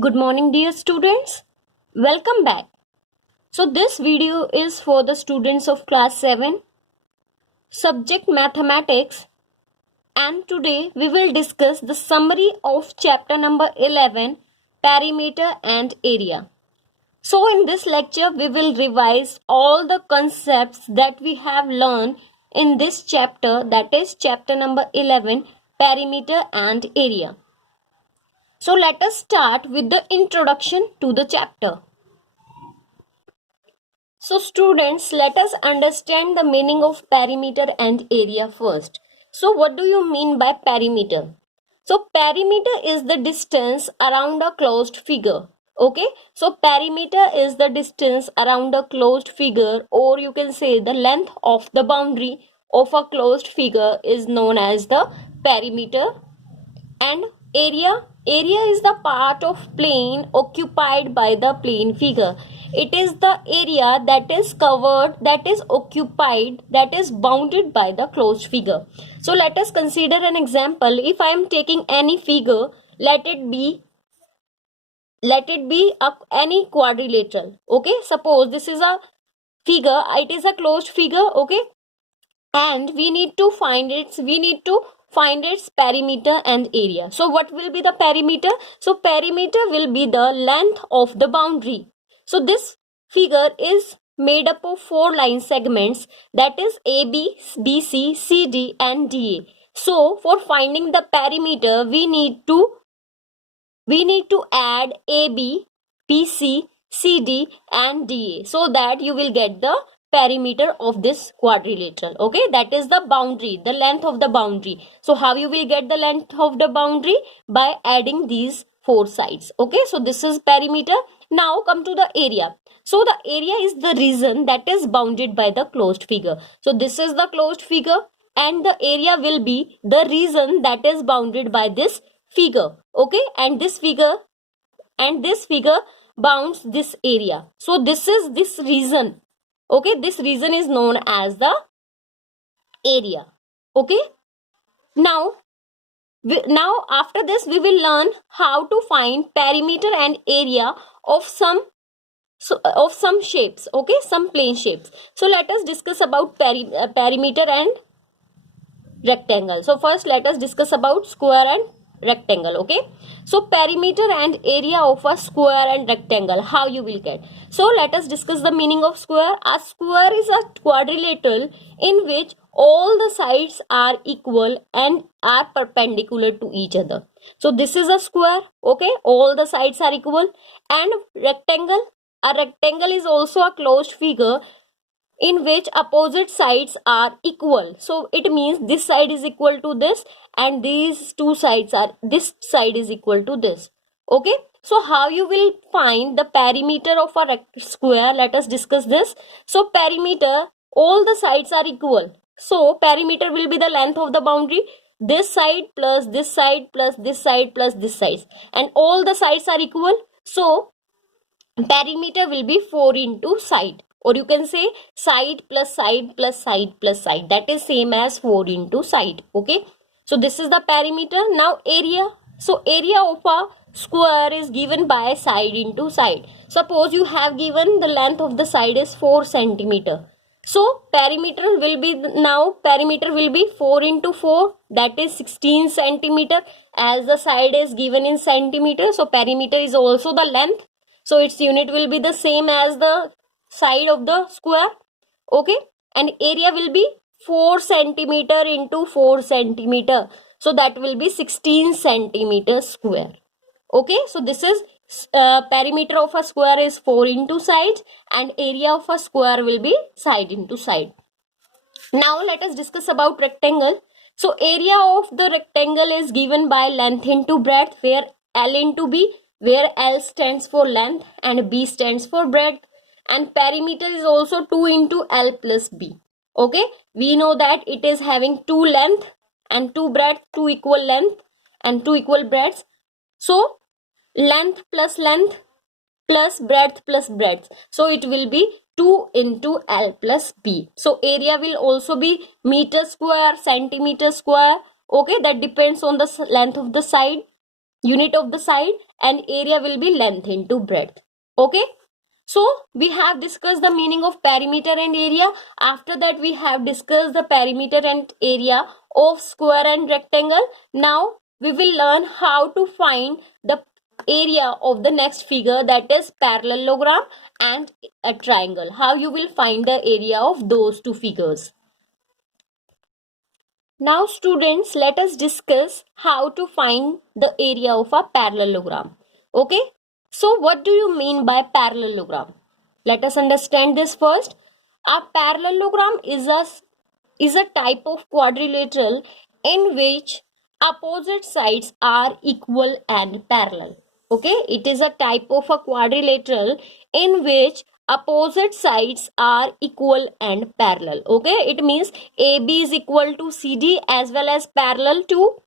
Good morning, dear students. Welcome back. So, this video is for the students of class 7, subject mathematics, and today we will discuss the summary of chapter number 11, perimeter and area. So, in this lecture, we will revise all the concepts that we have learned in this chapter, that is, chapter number 11, perimeter and area. So, let us start with the introduction to the chapter. So students, let us understand the meaning of perimeter and area first. So what do you mean by perimeter? So perimeter is the distance around a closed figure. Okay, so perimeter is the distance around a closed figure, or you can say the length of the boundary of a closed figure is known as the perimeter. And area is the part of plane occupied by the plane figure. It is the area that is covered, that is occupied, that is bounded by the closed figure. So let us consider an example. If I am taking any figure, let it be any quadrilateral. Okay, suppose this is a figure, it is a closed figure. Okay, and we need to find its perimeter and area. So what will be the perimeter? So perimeter will be the length of the boundary. So this figure is made up of 4 line segments, that is AB, BC, CD and DA. So for finding the perimeter, we need to add AB, BC, CD and DA, so that you will get the perimeter of this quadrilateral. Okay, that is the boundary, the length of the boundary. So how you will get the length of the boundary? By adding these 4 sides. Okay, so this is perimeter. Now come to the area. So the area is the region that is bounded by the closed figure. So this is the closed figure, and the area will be the region that is bounded by this figure. Okay, and this figure bounds this area. So this is this region. Okay, this region is known as the area. Okay, now after this we will learn how to find perimeter and area of some shapes. Okay, some plane shapes. So let us discuss about perimeter and rectangle. So first let us discuss about square and rectangle. Okay, so perimeter and area of a square and rectangle, how you will get? So let us discuss the meaning of square. A square is a quadrilateral in which all the sides are equal and are perpendicular to each other. So this is a square. Okay, all the sides are equal. And rectangle, a rectangle is also a closed figure in which opposite sides are equal. So it means this side is equal to this, and these two sides are, this side is equal to this. Okay, so how you will find the perimeter of a square? Let us discuss this. So perimeter, all the sides are equal. So perimeter will be the length of the boundary, this side plus this side plus this side plus this side, and all the sides are equal. So perimeter will be 4 into side, or you can say side plus side plus side plus side, that is same as 4 into side. Okay, so this is the perimeter. Now area. So area of a square is given by side into side. Suppose you have given the length of the side is 4 centimeter. So perimeter will be 4 into 4, that is 16 centimeter, as the side is given in centimeter. So perimeter is also the length. So its unit will be the same as the side of the square. Okay, and area will be 4 centimeter into 4 centimeter. So that will be 16 centimeter square. Okay, so this is perimeter of a square is 4 into sides, and area of a square will be side into side. Now let us discuss about rectangle. So area of the rectangle is given by length into breadth, where L into B, where L stands for length and B stands for breadth, and perimeter is also 2 into L plus B. Okay, we know that it is having 2 length and 2 breadth, 2 equal length and 2 equal breadths. So length plus breadth plus breadth, so it will be 2 into L plus B. So area will also be meter square, centimeter square. Okay, that depends on the length of the side. unit of the side, and area will be length into breadth. Okay, so we have discussed the meaning of perimeter and area. After that, we have discussed the perimeter and area of square and rectangle. Now we will learn how to find the area of the next figure, that is parallelogram and a triangle. How you will find the area of those two figures. Now students, let us discuss how to find the area of a parallelogram. Okay, so what do you mean by parallelogram? Let us understand this first. A parallelogram is a type of quadrilateral in which opposite sides are equal and parallel. Okay, it is a type of a quadrilateral in which opposite sides are equal and parallel. Okay, it means AB is equal to CD as well as parallel to,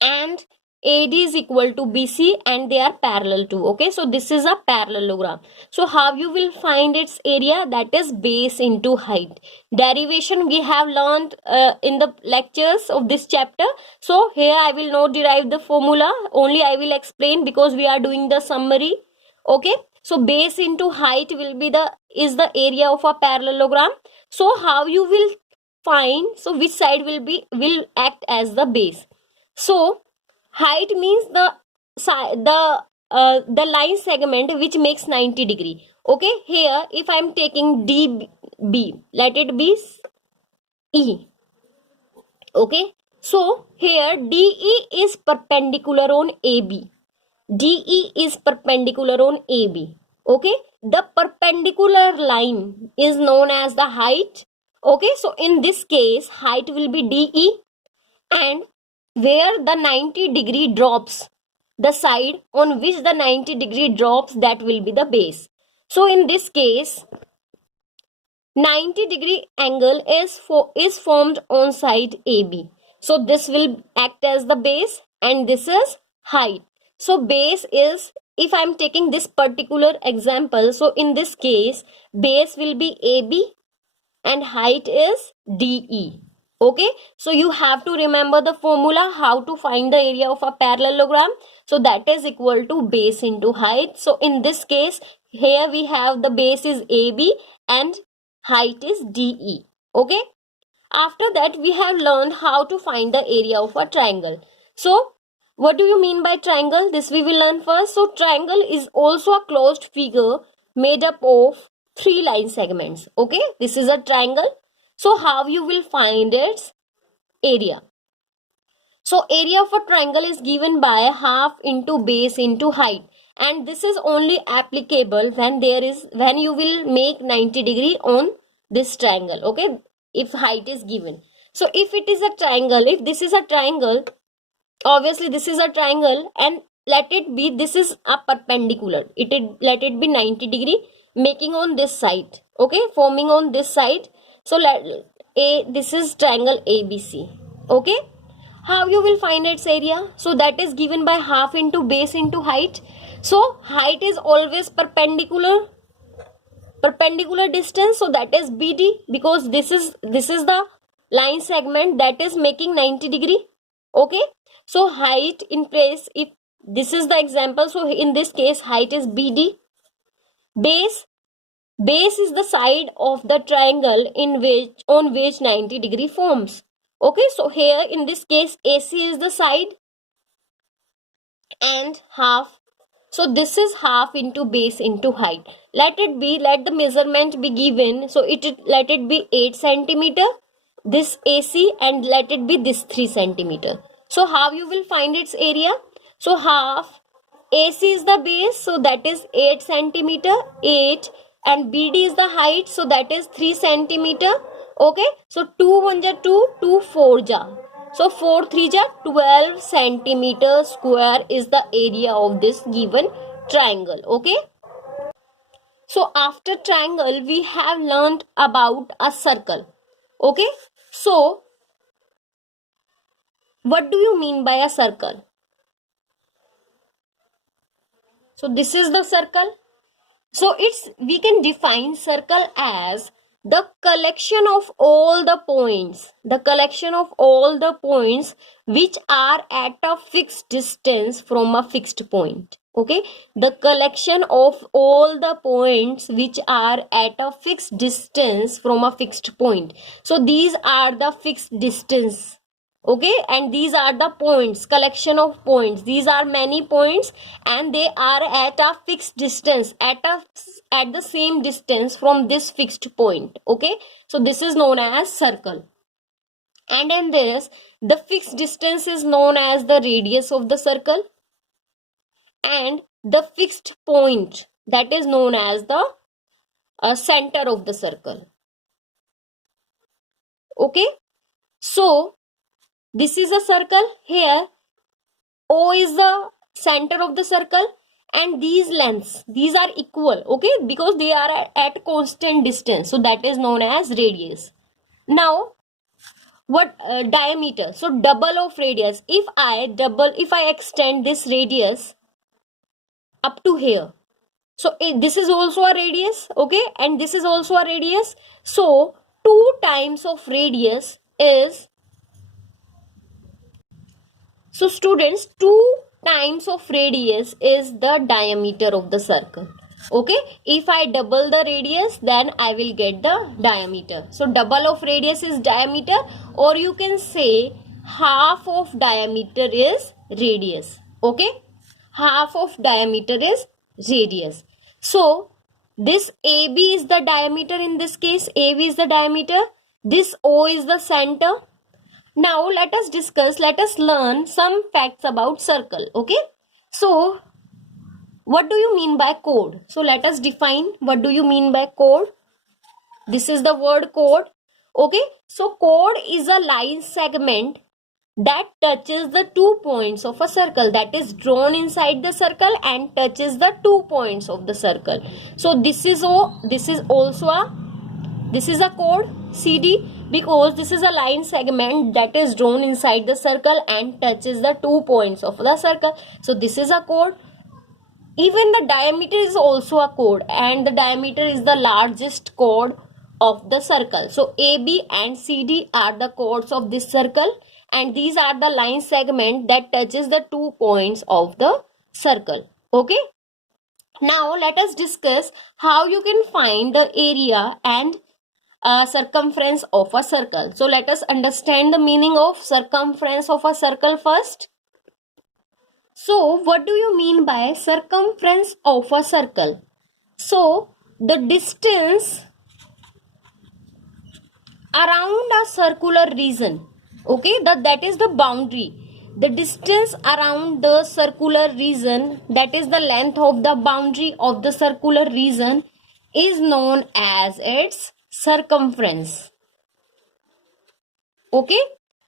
and AD is equal to BC and they are parallel to. Okay, so this is a parallelogram. So how you will find its area? That is base into height. Derivation we have learned in the lectures of this chapter. So here I will not derive the formula, only I will explain because we are doing the summary. Okay, so base into height will be the area of a parallelogram. So how you will find, so which side will act as the base? So height means the line segment which makes 90 degree. Okay, here if I am taking DB, let it be E. Okay, so here DE is perpendicular on AB. DE is perpendicular on AB. Okay, the perpendicular line is known as the height. Okay, so in this case height will be DE, and where the 90 degree drops, the side on which the 90 degree drops, that will be the base. So in this case 90 degree angle is formed on side AB. So this will act as the base and this is height. So base is, if I am taking this particular example, so in this case base will be AB and height is DE. Okay, so you have to remember the formula how to find the area of a parallelogram. So that is equal to base into height. So in this case here we have the base is AB and height is DE. Okay, after that we have learned how to find the area of a triangle. So what do you mean by triangle? This we will learn first. So triangle is also a closed figure made up of three line segments. Okay, this is a triangle. So how you will find its area? So area of a triangle is given by half into base into height, and this is only applicable when you will make 90 degree on this triangle. Okay, if height is given. So if it is a triangle, if this is a triangle, obviously this is a triangle, and let it be, this is a perpendicular, let it be 90 degree making on this side. Okay, forming on this side. So this is triangle ABC. Okay, how you will find its area? So that is given by half into base into height. So height is always perpendicular distance, so that is BD, because this is the line segment that is making 90 degree. Okay, so height in place, if this is the example, so in this case height is BD. Base is the side of the triangle on which 90 degree forms. Okay, so here in this case AC is the side and half. So this is half into base into height. Let the measurement be given. So let it be 8 centimeter, this AC, and let it be this 3 centimeter. So how you will find its area? So half AC is the base, so that is 8 centimeter, 8, and BD is the height, so that is 3 centimeter. Okay, so 2 1 ja 2, 2 4 ja. So 4 3 ja 12 centimeter square is the area of this given triangle. Okay, so after triangle we have learned about a circle. Okay, so what do you mean by a circle? So this is the circle. So we can define circle as the collection of all the points, which are at a fixed distance from a fixed point. Okay, the collection of all the points which are at a fixed distance from a fixed point. So these are the fixed distance. Okay, and these are the points, collection of points. These are many points and they are at a fixed distance, at the same distance from this fixed point. Okay, so this is known as circle. And in this, the fixed distance is known as the radius of the circle, and the fixed point, that is known as the center of the circle. Okay, so this is a circle. Here O is the center of the circle, and these lengths, these are equal. Okay, because they are at constant distance, so that is known as radius. Now what diameter? So double of radius. If I extend this radius up to here, so this is also a radius. Okay, and this is also a radius. So 2 times of radius is, so students, 2 times of radius is the diameter of the circle. Okay, if I double the radius, then I will get the diameter. So double of radius is diameter, or you can say half of diameter is radius. Okay, half of diameter is radius. So this AB is the diameter. In this case, AB is the diameter. This O is the center. Now let us learn some facts about circle. Okay, so what do you mean by chord? So let us define what do you mean by chord. This is the word chord. Okay, so chord is a line segment that touches the 2 points of a circle, that is drawn inside the circle and touches the 2 points of the circle. So this is also a chord CD, because this is a line segment that is drawn inside the circle and touches the 2 points of the circle. So this is a chord. Even the diameter is also a chord, and the diameter is the largest chord of the circle. So AB and CD are the chords of this circle, and these are the line segment that touches the 2 points of the circle. Okay, now let us discuss how you can find the area and circumference of a circle. So let us understand the meaning of circumference of a circle first. So what do you mean by circumference of a circle? So the distance around a circular region. Okay, that is the boundary. The distance around the circular region, that is the length of the boundary of the circular region, is known as its circumference. Okay,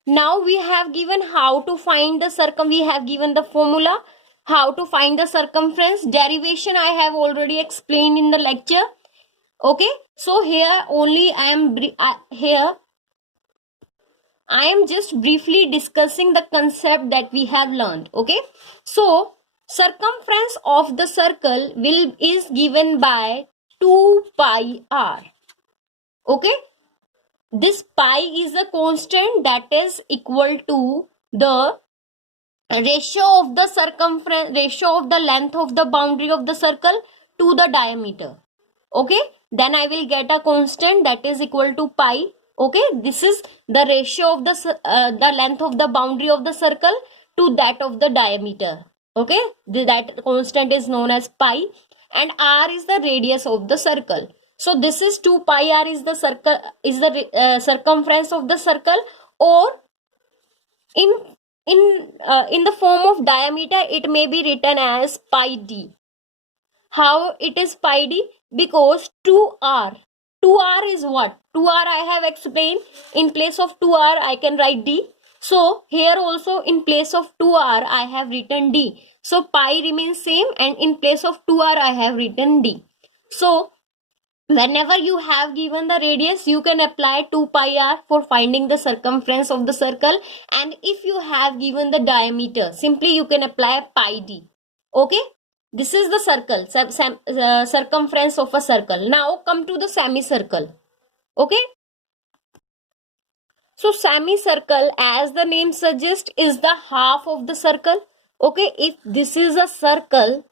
now we have given how to find the we have given the formula how to find the circumference. Derivation I have already explained in the lecture. Okay, so here only I am just briefly discussing the concept that we have learned. Okay, so circumference of the circle is given by 2 pi r. Okay, this pi is a constant that is equal to the ratio of the length of the boundary of the circle to the diameter. Okay, then I will get a constant that is equal to pi. Okay, this is the ratio of the length of the boundary of the circle to that of the diameter. Okay, that constant is known as pi, and r is the radius of the circle. So this is 2 pi r is the circumference of the circle, or in the form of diameter it may be written as pi d. How it is pi d? Because 2r is what? 2r I have explained. In place of 2r I can write d. So here also in place of 2r I have written d. So pi remains same, and in place of 2r I have written d. So whenever you have given the radius, you can apply 2 pi r for finding the circumference of the circle, and if you have given the diameter, simply you can apply pi d. Okay, this is the circle, circumference of a circle. Now come to the semicircle. Okay. So semicircle, as the name suggests, is the half of the circle. Okay, if this is a circle,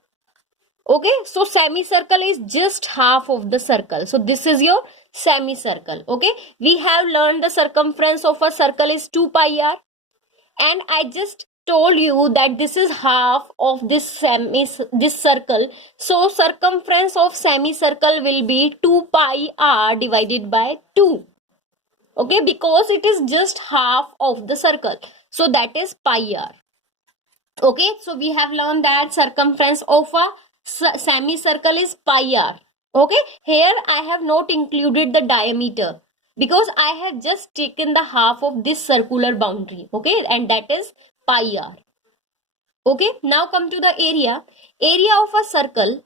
okay, so semicircle is just half of the circle. So this is your semicircle. Okay, we have learned the circumference of a circle is 2 pi r, and I just told you that this is half of this circle. So circumference of semicircle will be 2 pi r divided by 2. Okay, because it is just half of the circle, so that is pi r. Okay, so we have learned that circumference of a semicircle is pi r. Okay, here I have not included the diameter because I have just taken the half of this circular boundary. Okay, and that is pi r. Okay, now come to the area. Area of a circle,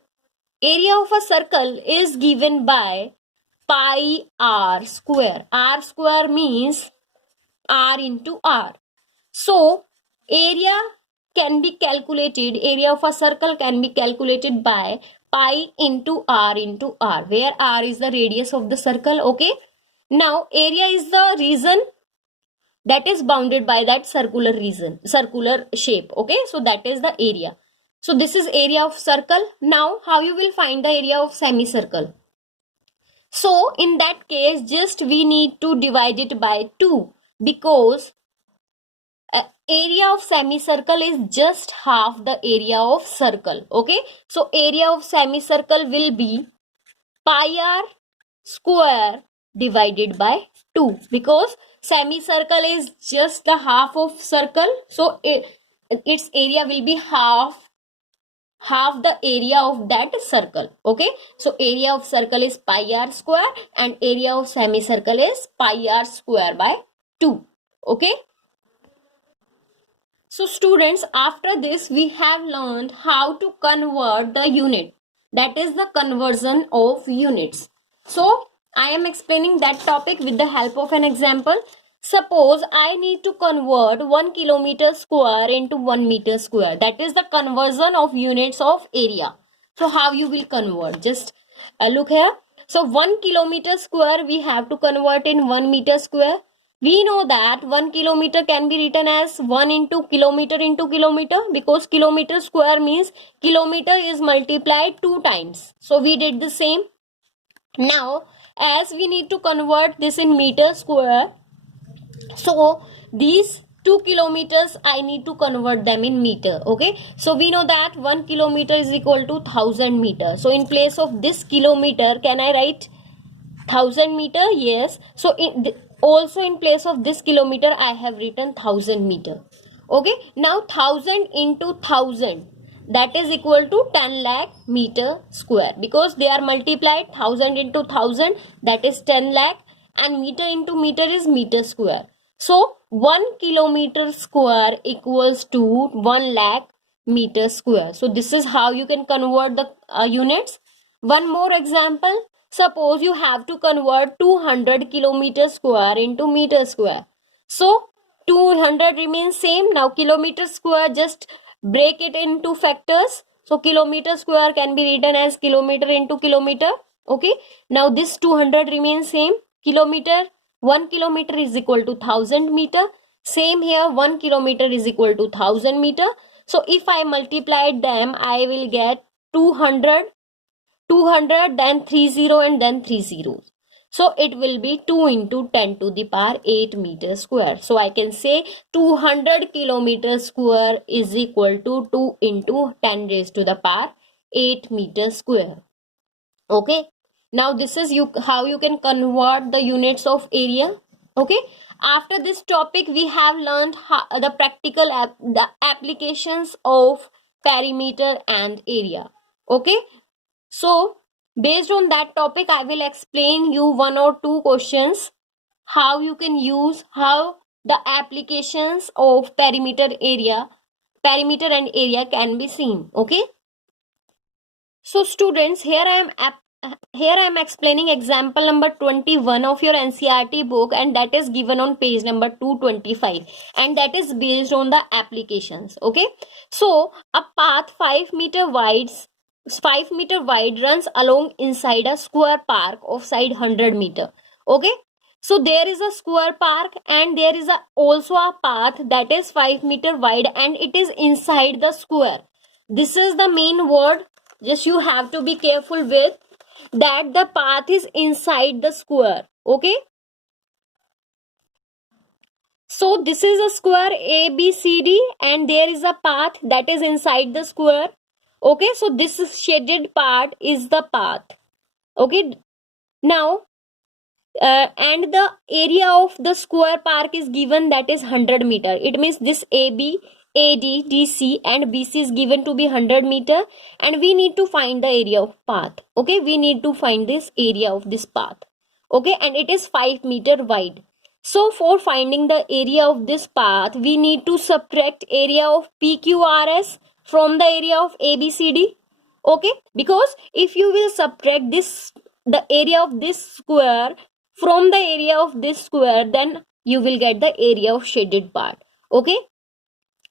area of a circle is given by pi r square. R square means r into r. So area can be calculated, area of a circle can be calculated by pi into r, where r is the radius of the circle. Okay, now area is the region that is bounded by that circular region, circular shape. Okay, so that is the area. So this is area of circle. Now how you will find the area of semicircle? So in that case, just we need to divide it by 2, because area of semicircle is just half the area of circle. Okay, so area of semicircle will be pi r square divided by 2, because semicircle is just the half of circle, so its area will be half the area of that circle. Okay, so area of circle is pi r square and area of semicircle is pi r square by 2. Okay, so students, after this we have learned how to convert the unit, that is the conversion of units. So I am explaining that topic with the help of an example. Suppose I need to convert 1 kilometer square into 1 meter square. That is the conversion of units of area. So how you will convert? Just look here. So 1 kilometer square we have to convert in 1 meter square. We know that 1 kilometer can be written as 1 into kilometer, because kilometer square means kilometer is multiplied 2 times. So we did the same. Now as we need to convert this in meter square, so these 2 kilometers I need to convert them in meter. Okay, so we know that 1 kilometer is equal to 1000 meter. So in place of this kilometer, can I write 1000 meter? Yes. So also in place of this kilometer I have written 1000 meter. Okay, now 1000 into 1000, that is equal to 10 lakh meter square, because they are multiplied. 1000 into 1000, that is 10 lakh, and meter into meter is meter square. So 1 kilometer square equals to 1 lakh meter square. So this is how you can convert the units. One more example. Suppose you have to convert 200 kilometer square into meter square. So 200 remains same. Now kilometer square, just break it into factors. So kilometer square can be written as kilometer into kilometer. Okay, now this 200 remains same. Kilometer, 1 kilometer is equal to 1000 meter. Same here, 1 kilometer is equal to 1000 meter. So if I multiplied them, I will get 200, then 30, and then 3 zeros. So it will be 2 into 10 to the power 8 meter square. So I can say 200 kilometer square is equal to 2 into 10 raised to the power 8 meter square. Okay, now this is how you can convert the units of area. Okay, after this topic we have learned the practical the applications of perimeter and area. Okay, so based on that topic I will explain you 1 or 2 questions how you can use, how the applications of perimeter and area can be seen. Okay, so students, here I am explaining example number 21 of your NCERT book, and that is given on page number 225, and that is based on the applications. Okay, so a path 5 meter wide runs along inside a square park of side 100 meter. Okay, so there is a square park and there is also a path that is 5 meter wide and it is inside the square. This is the main word, just you have to be careful with that the path is inside the square. Okay, so this is a square ABCD and there is a path that is inside the square. Okay, so this shaded part is the path. Okay, now and the area of the square park is given, that is 100 meter. It means this AB, AD, DC and BC is given to be 100 meter and we need to find the area of path. Okay, we need to find this area of this path. Okay, and it is 5 meter wide. So for finding the area of this path, we need to subtract area of PQRS from the area of ABCD. Okay, because if you will subtract this, the area of this square from the area of this square, then you will get the area of shaded part. Okay,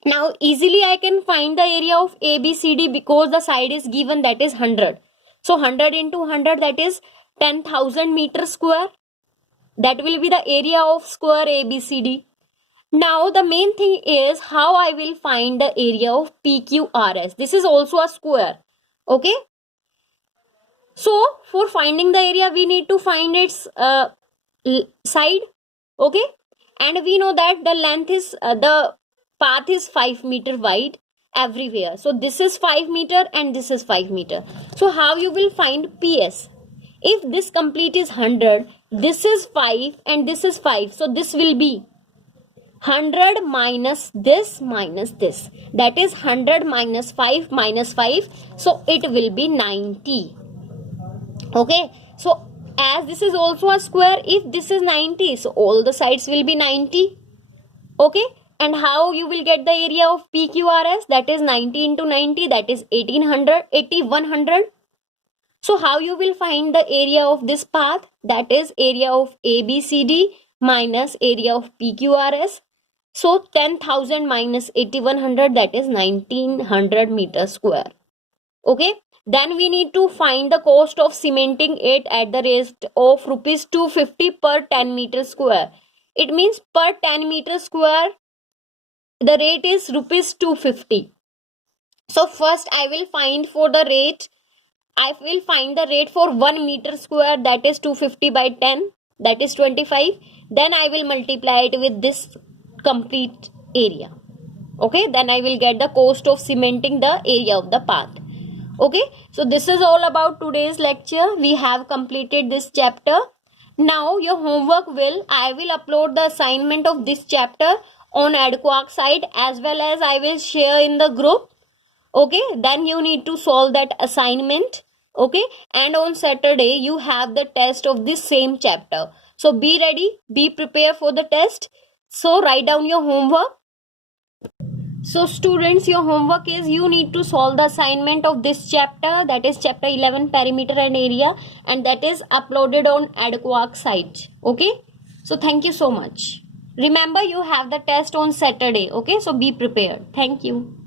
now easily I can find the area of ABCD because the side is given, that is 100. So 100 into 100, that is 10,000 meter square. That will be the area of square ABCD. Now the main thing is how I will find the area of PQRS. This is also a square. Okay, so for finding the area, we need to find its side. Okay, and we know that the length is the path is 5 meter wide everywhere. So this is 5 meter and this is 5 meter. So how you will find PS? If this complete is 100, this is 5 and this is 5. So this will be 100 minus this, that is 100 minus 5 minus 5, so it will be 90. Okay, so as this is also a square, if this is 90, so all the sides will be 90. Okay, and how you will get the area of PQRS? That is 90 into 90, that is 8100. So how you will find the area of this path? That is area of ABCD minus area of PQRS. So 10,000 minus 8100, that is 1900 meter square. Okay, then we need to find the cost of cementing it at the rate of rupees 250 per 10 meter square. It means per 10 meter square the rate is rupees 250. So first I will find for the rate, I will find the rate for 1 meter square, that is 250 by 10, that is 25. Then I will multiply it with this complete area. Okay, then I will get the cost of cementing the area of the path. Okay, so this is all about today's lecture. We have completed this chapter. Now your homework I will upload the assignment of this chapter on Adquark site as well as I will share in the group. Okay, then you need to solve that assignment. Okay, and on Saturday you have the test of this same chapter. So be ready, be prepared for the test. So write down your homework. So students, your homework is you need to solve the assignment of this chapter, that is chapter 11 perimeter and area, and that is uploaded on Adquark site. Okay, so thank you so much. Remember you have the test on Saturday. Okay, so be prepared. Thank you.